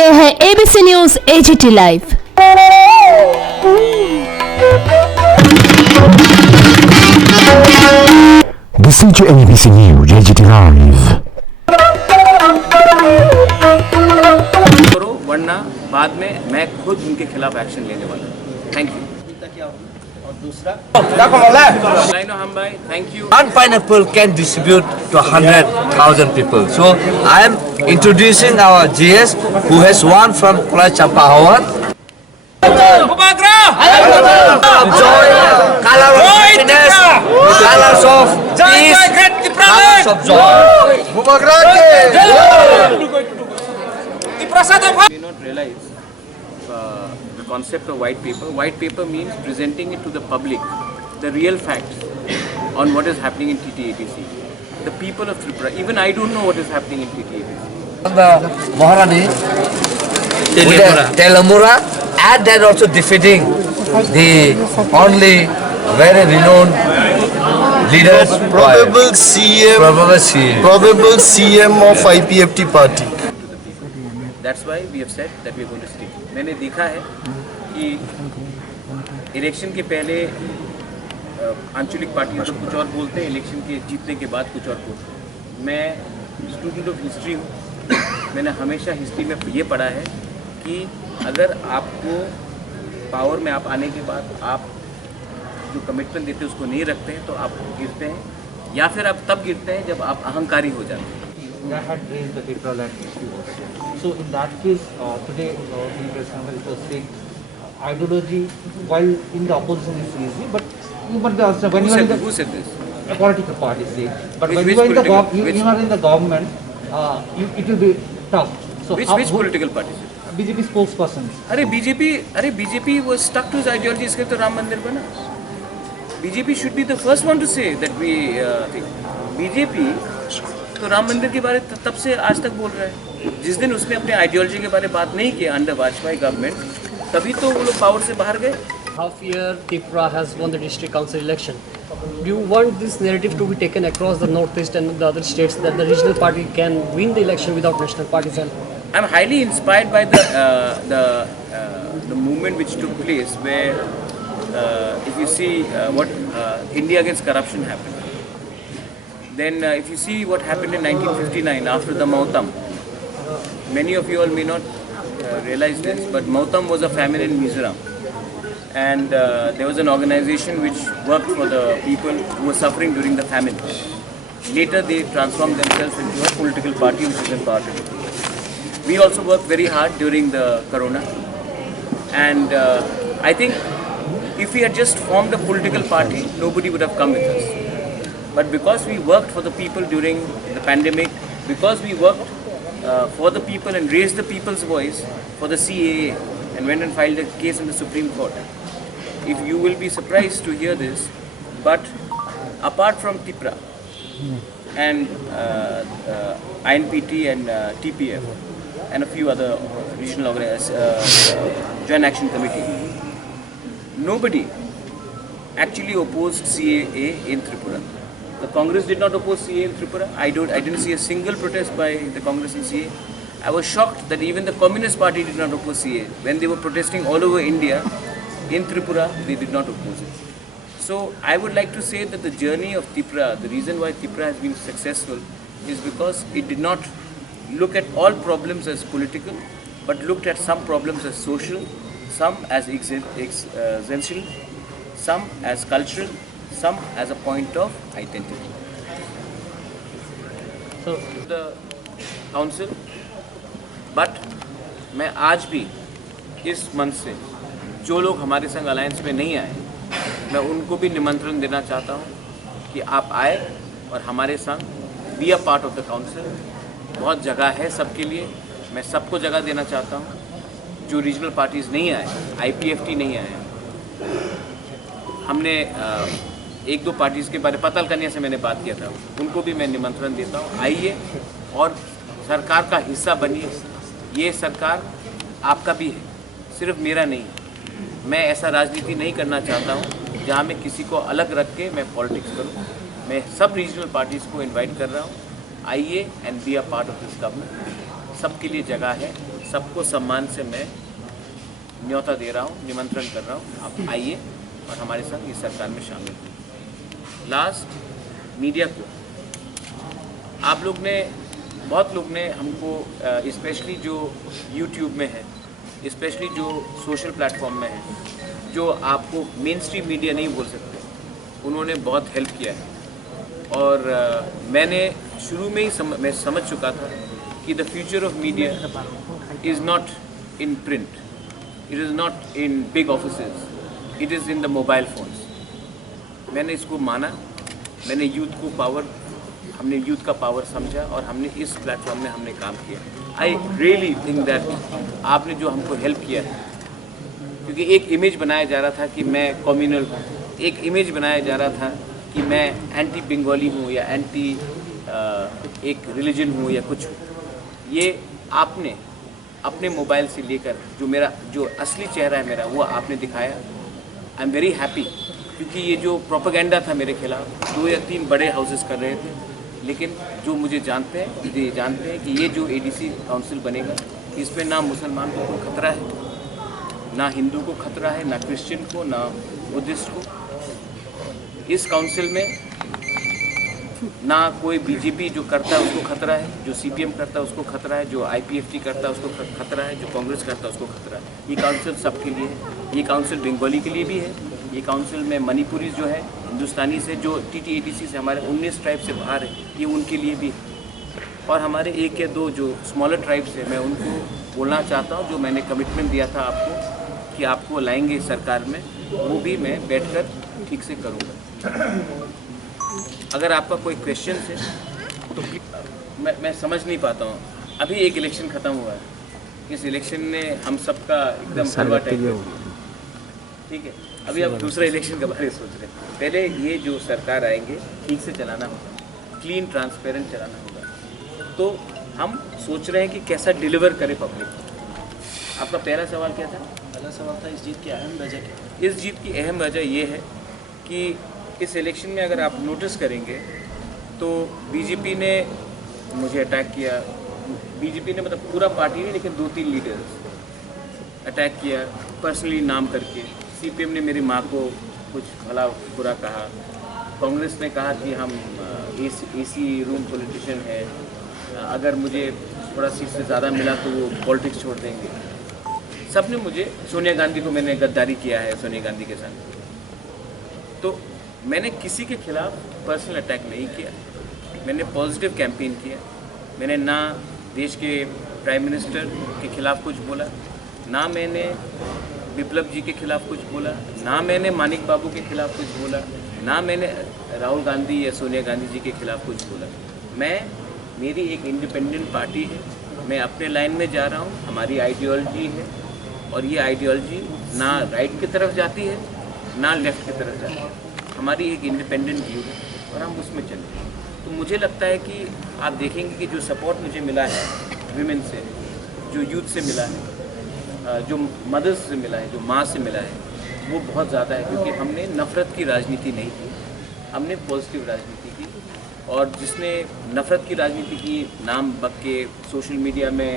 ये है ABC news AGT live. This is your ABC News AGT Live। करो वरना बाद में मैं खुद उनके खिलाफ एक्शन लेने वाला हूँ। Thank you. और दूसरा लाइनो हम भाई thank you. one pineapple can distribute to 100,000 people. So I am introducing our GS who has won from Kuala Champahawan. Of joy, color of happiness, colors of peace, colors of joy. May not realize the concept of white paper. White paper means presenting it to the public, the real facts on what is happening in TTAPC. The people of Tripura, even I don't know what is happening in TTAPC. The Maharani, Telamura, and then also defeating the only very renowned leaders, Probable CM, probable CM of IPFT party. That's why we have said that we are going to stick. मैंने देखा है कि election के पहले आंचलिक party तो कुछ और बोलते हैं, इलेक्शन के जीतने के बाद कुछ और बोलते हैं। मैं स्टूडेंट ऑफ हिस्ट्री हूँ। मैंने हमेशा हिस्ट्री में ये पढ़ा है कि अगर आपको पावर में आप आने के बाद आप जो कमिटमेंट देते हैं उसको नहीं रखते हैं तो आप गिरते हैं, या फिर आप तब गिरते हैं जब आप अहंकारी हो जाते हैं। That had raised the Tripura land issue also. So in that case, today in press conference it was saying ideology, while in the opposition is easy, but when you are in the Who said this? political party say, but when Which you are in the political- you are in the government, it will be tough. So Which political party? BJP spokespersons. अरे BJP was stuck to his ideology, इसके तो राम मंदिर बना। BJP should be the first one to say that we think। BJP तो राम मंदिर के बारे तब से आज तक बोल रहा है। जिस दिन उसने अपने आइडियोलॉजी के बारे में बात नहीं की अंडर वाजपेयी गवर्नमेंट, तभी तो वो लोग पावर से बाहर गए। Half year Tripura has won the district council election. Do you want this narrative to be taken across the northeast and the other states that the regional party can win the election without national party's help? I'm highly inspired by the movement which took place where if you see what India Against Corruption happened. Then if you see what happened in 1959 after the Mautam, many of you all may not realize this, but Mautam was a famine in Mizoram, and there was an organization which worked for the people who were suffering during the famine. Later they transformed themselves into a political party which is in power today. We also worked very hard during the Corona, and I think if we had just formed a political party, nobody would have come with us. But because we worked for the people during the pandemic, because we worked for the people and raised the people's voice for the CAA and went and filed a case in the Supreme Court. If you will be surprised to hear this, but apart from Tripura and INPT and TPF and a few other regional Joint Action Committee, nobody actually opposed CAA in Tripura. The Congress did not oppose CAA in Tripura. I didn't see a single protest by the Congress in CAA. I was shocked that even the Communist Party did not oppose CAA. When they were protesting all over India, in Tripura, they did not oppose it. So I would like to say that the journey of Tripura, the reason why Tripura has been successful is because it did not look at all problems as political, but looked at some problems as social, some as existential, some as cultural, some as a point of identity. So the council, but मैं आज भी इस मंच से जो लोग हमारे संग अलायंस में नहीं आए, मैं उनको भी निमंत्रण देना चाहता हूँ कि आप आए और हमारे संग be a part of the council. बहुत जगह है सबके लिए, मैं सबको जगह देना चाहता हूँ। जो रीजनल पार्टीज़ नहीं आए, IPFT नहीं आए, हमने एक दो पार्टीज़ के बारे में पताल कन्या से मैंने बात किया था, उनको भी मैं निमंत्रण देता हूँ। आइए और सरकार का हिस्सा बनिए। ये सरकार आपका भी है, सिर्फ मेरा नहीं। मैं ऐसा राजनीति नहीं करना चाहता हूँ जहाँ मैं किसी को अलग रख के मैं पॉलिटिक्स करूँ। मैं सब रीजनल पार्टीज़ को इनवाइट कर रहा हूँ, आइए and be a part of this government. सबके लिए जगह है, सबको सम्मान से मैं न्योता दे रहा हूँ, निमंत्रण कर रहा हूँ, आप आइए और हमारे साथ इस सरकार में शामिल होइए। लास्ट, मीडिया को आप लोग ने, बहुत लोग ने हमको स्पेशली जो यूट्यूब में है, स्पेशली जो सोशल प्लेटफॉर्म में है, जो आपको मेन स्ट्रीम मीडिया नहीं बोल सकते, उन्होंने बहुत हेल्प किया है। और मैंने शुरू में ही मैं समझ चुका था कि the future of media is not in print, it is not in big offices, it is in the mobile phones. मैंने इसको माना, मैंने यूथ को पावर, हमने यूथ का पावर समझा और हमने इस प्लेटफॉर्म में हमने काम किया। आई रियली थिंक दैट आपने जो हमको हेल्प किया है, क्योंकि एक इमेज बनाया जा रहा था कि मैं कम्युनल हूँ, एक इमेज बनाया जा रहा था कि मैं एंटी बंगाली हूँ या एंटी एक रिलीजन हूँ या कुछ हूँ। ये आपने अपने मोबाइल से लेकर जो असली चेहरा है मेरा, वो आपने दिखाया। आई एम वेरी हैप्पी, क्योंकि ये जो प्रोपेगेंडा था मेरे खिलाफ 2 या 3 बड़े हाउसेस कर रहे थे, लेकिन जो मुझे जानते हैं, ये जानते हैं कि ये जो एडीसी काउंसिल बनेगा, इसमें ना मुसलमान को कोई खतरा है, ना हिंदू को खतरा है, ना क्रिश्चियन को, ना बुद्धिस्ट को। इस काउंसिल में ना कोई बीजेपी जो करता है उसको खतरा है, जो सीपीएम करता है उसको खतरा है, जो आईपीएफटी करता है उसको खतरा है, जो कांग्रेस करता है उसको खतरा है। ये काउंसिल सबके लिए है, ये काउंसिल बंगाली के लिए भी है, ये काउंसिल में मणिपुरी जो है, हिंदुस्तानी से जो टीटीएटीसी से हमारे 19 ट्राइब से बाहर है, ये उनके लिए भी है। और हमारे 1 या 2 जो स्मॉलर ट्राइब्स है, मैं उनको बोलना चाहता हूँ, जो मैंने कमिटमेंट दिया था आपको कि आपको लाएंगे सरकार में, वो भी मैं बैठकर ठीक से करूँगा। अगर आपका कोई क्वेश्चन है तो मैं समझ नहीं पाता हूँ। अभी एक इलेक्शन ख़त्म हुआ है, इस इलेक्शन ने हम सबका एकदम हलवा टाइप कर दिया, ठीक है। अभी आप दूसरा इलेक्शन के बारे में सोच रहे हैं। पहले ये जो सरकार आएंगे, ठीक से चलाना होगा, क्लीन ट्रांसपेरेंट चलाना होगा। तो हम सोच रहे हैं कि कैसा डिलीवर करें पब्लिक को। आपका पहला सवाल क्या था? पहला सवाल था इस जीत की अहम वजह क्या? इस जीत की अहम वजह ये है कि इस इलेक्शन में अगर आप नोटिस करेंगे तो बीजेपी ने मुझे अटैक किया। बीजेपी ने मतलब पूरा पार्टी नहीं, लेकिन 2-3 लीडर्स अटैक किया पर्सनली नाम करके। सीपीएम ने मेरी माँ को कुछ भला बुरा कहा। कांग्रेस ने कहा कि हम एसी रूम पॉलिटिशियन है, अगर मुझे थोड़ा सीट से ज़्यादा मिला तो वो पॉलिटिक्स छोड़ देंगे। सब ने मुझे, सोनिया गांधी को मैंने गद्दारी किया है सोनिया गांधी के साथ। तो मैंने किसी के खिलाफ पर्सनल अटैक नहीं किया, मैंने पॉजिटिव कैंपेन किया। मैंने ना देश के प्राइम मिनिस्टर के खिलाफ कुछ बोला, ना मैंने विप्लव जी के खिलाफ कुछ बोला, ना मैंने मानिक बाबू के खिलाफ कुछ बोला, ना मैंने राहुल गांधी या सोनिया गांधी जी के खिलाफ कुछ बोला। मेरी एक इंडिपेंडेंट पार्टी है, मैं अपने लाइन में जा रहा हूँ, हमारी आइडियोलॉजी है और ये आइडियोलॉजी ना राइट की तरफ जाती है ना लेफ्ट की तरफ जाती है। हमारी एक इंडिपेंडेंट व्यू है और हम उसमें चलेंगे। तो मुझे लगता है कि आप देखेंगे कि जो सपोर्ट मुझे मिला है विमेन से, जो यूथ से मिला है, जो मदर्स से मिला है, जो माँ से मिला है, वो बहुत ज़्यादा है। क्योंकि हमने नफ़रत की राजनीति नहीं की, हमने पॉजिटिव राजनीति की। और जिसने नफ़रत की राजनीति की, नाम बक के सोशल मीडिया में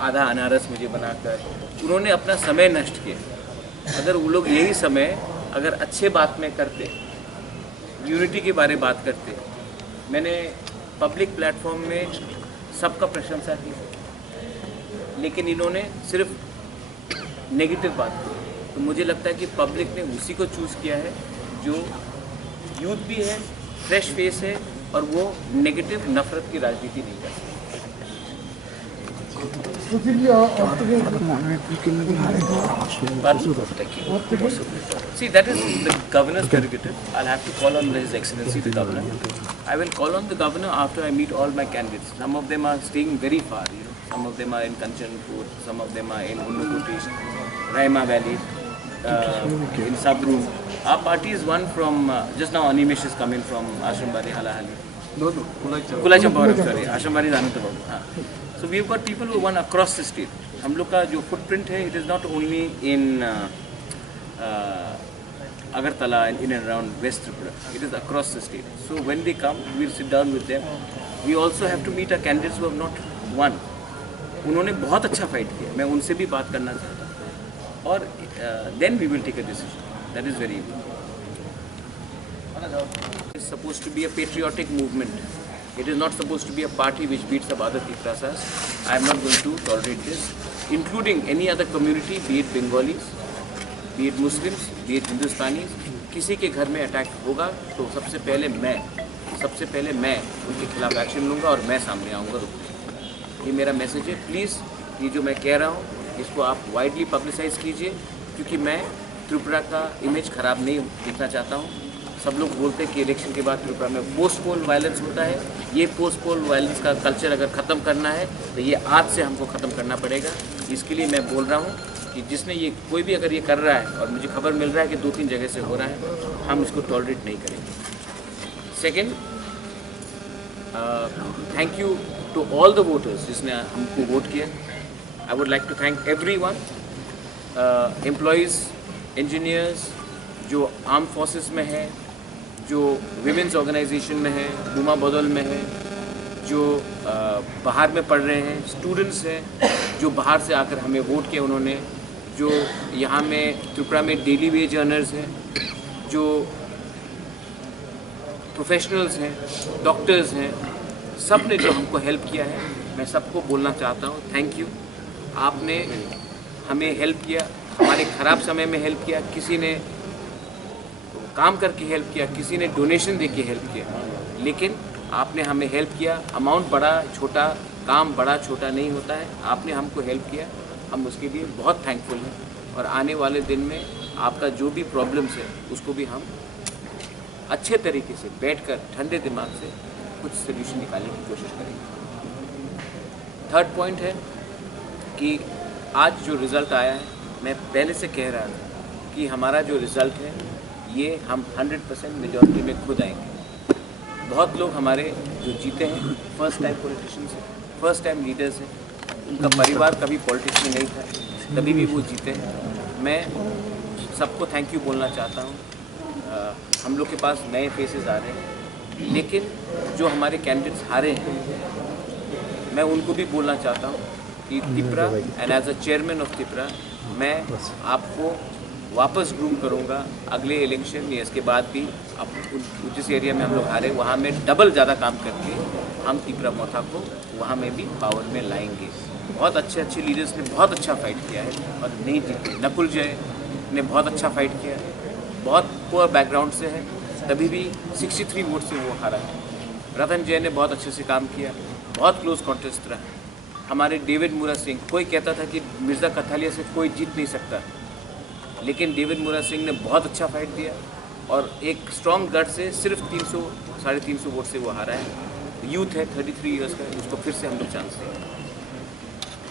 आधा अनारस मुझे बनाकर, उन्होंने अपना समय नष्ट किया। अगर वो लोग यही समय अगर अच्छे बात में करते, यूनिटी के बारे बात करते, मैंने पब्लिक प्लेटफॉर्म में सबका प्रशंसा की, लेकिन इन्होंने सिर्फ नेगेटिव बात की। तो मुझे लगता है कि पब्लिक ने उसी को चूज़ किया है जो यूथ भी है, फ्रेश फेस है और वो नेगेटिव नफरत की राजनीति नहीं कर सकता। See, that is the governor's prerogative. I'll have to call on His Excellency the Governor. I will call on the Governor after I meet all my candidates. Some of them are staying very far, you know. Some of them are in Kanchanpur, some of them are in Unnukuti, Raima Valley, in Sabru. Our party is one from, just now Animesh is coming from Ashrambari, Halahali. No, Kulai Champaram, sorry. Ashrambari is Anantababu. So we've got people who won across the state. हम लोग का जो footprint है, it is not only in Agartala and in and around West Tripura. It is across the state. So when they come, we'll sit down with them. We also have to meet our candidates who have not won. उन्होंने बहुत अच्छा fight किया, मैं उनसे भी बात करना चाहता हूँ, और then we will take a decision, that is very important. It's supposed to be a patriotic movement. It is not supposed to be a party which beats up other Tiprasas. I am not going to tolerate this, including any other community, be it Bengalis, be it Muslims, be it Hindustanis. किसी के घर में attack होगा तो सबसे पहले मैं उनके खिलाफ एक्शन लूँगा और मैं सामने आऊँगा रुकने. ये मेरा मैसेज है. प्लीज़ ये जो मैं कह रहा हूँ इसको आप वाइडली पब्लिसाइज कीजिए, क्योंकि मैं त्रिपुरा का इमेज ख़राब नहीं देखना चाहता हूँ. सब लोग बोलते हैं कि इलेक्शन के बाद त्रिपुरा में पोस्ट पोल वायलेंस होता है. ये पोस्ट पोल वायलेंस का कल्चर अगर ख़त्म करना है तो ये आज से हमको ख़त्म करना पड़ेगा. इसके लिए मैं बोल रहा हूँ कि जिसने ये कोई भी अगर ये कर रहा है, और मुझे खबर मिल रहा है कि 2-3 जगह से हो रहा है, हम इसको टॉलरेट नहीं करेंगे. Second, thank you to all the voters जिसने हमको वोट किया. I would like to thank everyone, employees, engineers जो आर्म फोर्सेस में है, जो विमेंस ऑर्गेनाइजेशन में है, बुमा बदल में है, जो बाहर में पढ़ रहे हैं, स्टूडेंट्स हैं जो बाहर से आकर हमें वोट किया उन्होंने, जो यहाँ में त्रिपुरा में डेली वेज अर्नर्स हैं, जो प्रोफेशनल्स हैं, डॉक्टर्स हैं, सब ने जो हमको हेल्प किया है, मैं सबको बोलना चाहता हूँ थैंक यू. आपने हमें हेल्प किया, हमारे ख़राब समय में हेल्प किया, किसी ने काम करके हेल्प किया, किसी ने डोनेशन दे के हेल्प किया, लेकिन आपने हमें हेल्प किया. अमाउंट बड़ा छोटा, काम बड़ा छोटा नहीं होता है. आपने हमको हेल्प किया, हम उसके लिए बहुत थैंकफुल हैं. और आने वाले दिन में आपका जो भी प्रॉब्लम्स है उसको भी हम अच्छे तरीके से बैठकर ठंडे दिमाग से कुछ सोल्यूशन निकालने की कोशिश करेंगे. थर्ड पॉइंट है कि आज जो रिज़ल्ट आया है, मैं पहले से कह रहा था कि हमारा जो रिज़ल्ट है ये हम 100% मेजॉरिटी में खुद आएंगे. बहुत लोग हमारे जो जीते हैं फर्स्ट टाइम पॉलिटिशियंस हैं, फर्स्ट टाइम लीडर्स हैं, उनका परिवार कभी पॉलिटिक्स में नहीं था, तभी भी वो जीते हैं. मैं सबको थैंक यू बोलना चाहता हूँ. हम लोग के पास नए फेसेस आ रहे हैं, लेकिन जो हमारे कैंडिडेट्स हारे हैं मैं उनको भी बोलना चाहता हूँ कि Tripura and as a chairman of Tripura मैं आपको वापस ग्रूम करूँगा अगले इलेक्शन या इसके बाद भी. अब जिस एरिया में हम लोग हारे वहाँ में डबल ज़्यादा काम करके हम त्रिपुरा मोथा को वहाँ में भी पावर में लाएंगे. बहुत अच्छे अच्छे लीडर्स ने बहुत अच्छा फाइट किया है और नहीं जीते. नकुल जय ने बहुत अच्छा फाइट किया है, बहुत पुअर बैकग्राउंड से है, तभी भी 63 वोट से वो हारा है. रतन जय ने बहुत अच्छे से काम किया, बहुत क्लोज कॉन्टेस्ट रहा. हमारे डेविड मुरा सिंह, कोई कहता था कि मिर्ज़ा कथालिया से कोई जीत नहीं सकता, लेकिन डेविड मुरा सिंह ने बहुत अच्छा फाइट दिया और एक स्ट्रॉन्ग गट से सिर्फ 300-350 वोट से वो हारा है. यूथ है, 33 ईयर्स का, उसको फिर से हम लोग चांस देंगे.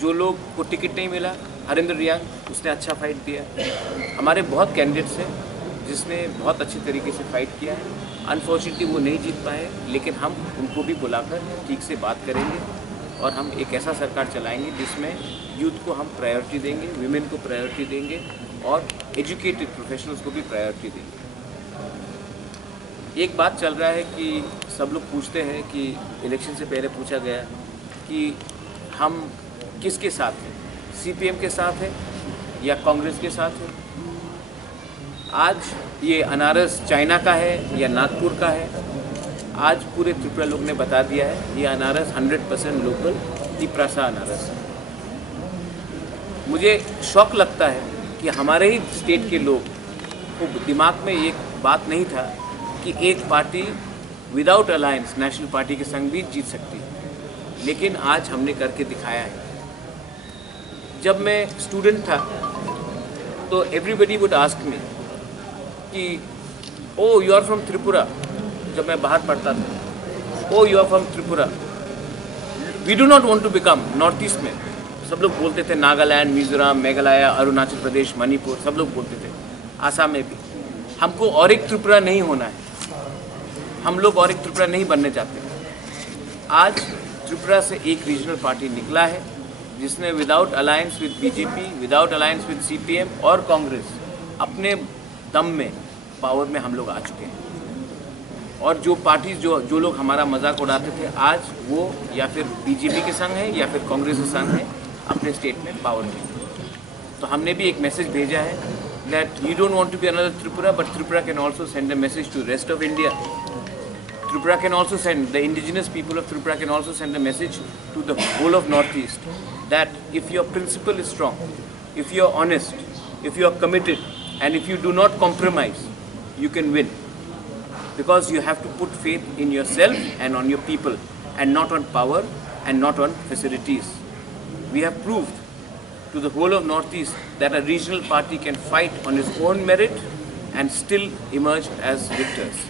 जो लोग को टिकट नहीं मिला, हरिंदर रियांग, उसने अच्छा फाइट दिया. हमारे बहुत कैंडिडेट्स हैं जिसने बहुत अच्छे तरीके से फाइट किया है. अनफॉर्चुनेटली वो नहीं जीत पाए, लेकिन हम उनको भी बुलाकर ठीक से बात करेंगे और हम एक ऐसा सरकार चलाएंगे जिसमें यूथ को हम प्रायोरिटी देंगे, विमेन को प्रायोरिटी देंगे और एजुकेटेड प्रोफेशनल्स को भी प्रायोरिटी देंगे. एक बात चल रहा है कि सब लोग पूछते हैं कि इलेक्शन से पहले पूछा गया कि हम किसके साथ हैं, सीपीएम के साथ हैं या कांग्रेस के साथ हैं. आज ये अनारस चाइना का है या नागपुर का है, आज पूरे त्रिपुरा लोग ने बता दिया है ये अनारस 100% लोकल त्रिपुरा अनारस है. मुझे शौक लगता है कि हमारे ही स्टेट के लोग को दिमाग में एक बात नहीं था कि एक party without alliance national party के संग भी जीत सकती है, लेकिन आज हमने करके दिखाया है. जब मैं स्टूडेंट था तो एवरीबडी वुड आस्क मी कि oh you are from Tripura. जब मैं बाहर पढ़ता था, oh you are from Tripura, we do not want to become north east में. सब लोग बोलते थे नागालैंड, मिजोरम, मेघालय, अरुणाचल प्रदेश, मणिपुर, सब लोग बोलते थे. आसाम में भी. हमको और एक त्रिपुरा नहीं होना है, हम लोग और एक त्रिपुरा नहीं बनने चाहते. आज त्रिपुरा से एक रीजनल पार्टी निकला है जिसने without alliance with BJP, without alliance with CPM और कांग्रेस अपने दम में पावर में हम लोग आ चुके हैं. और जो पार्टीज जो लोग हमारा मजाक उड़ाते थे, आज वो या फिर बीजेपी के संग है या फिर कांग्रेस के संग है अपने स्टेट में पावर में। तो हमने भी एक मैसेज भेजा है that you don't want to be another Tripura, but Tripura can also send a message to rest of India. Tripura can also send, the indigenous people of Tripura can also send a message to the whole of Northeast that if your principle is strong, if you are honest, if you are committed, and if you do not compromise, you can win. Because you have to put faith in yourself and on your people, and not on power and not on facilities. We have proved to the whole of Northeast that a regional party can fight on its own merit and still emerge as victors.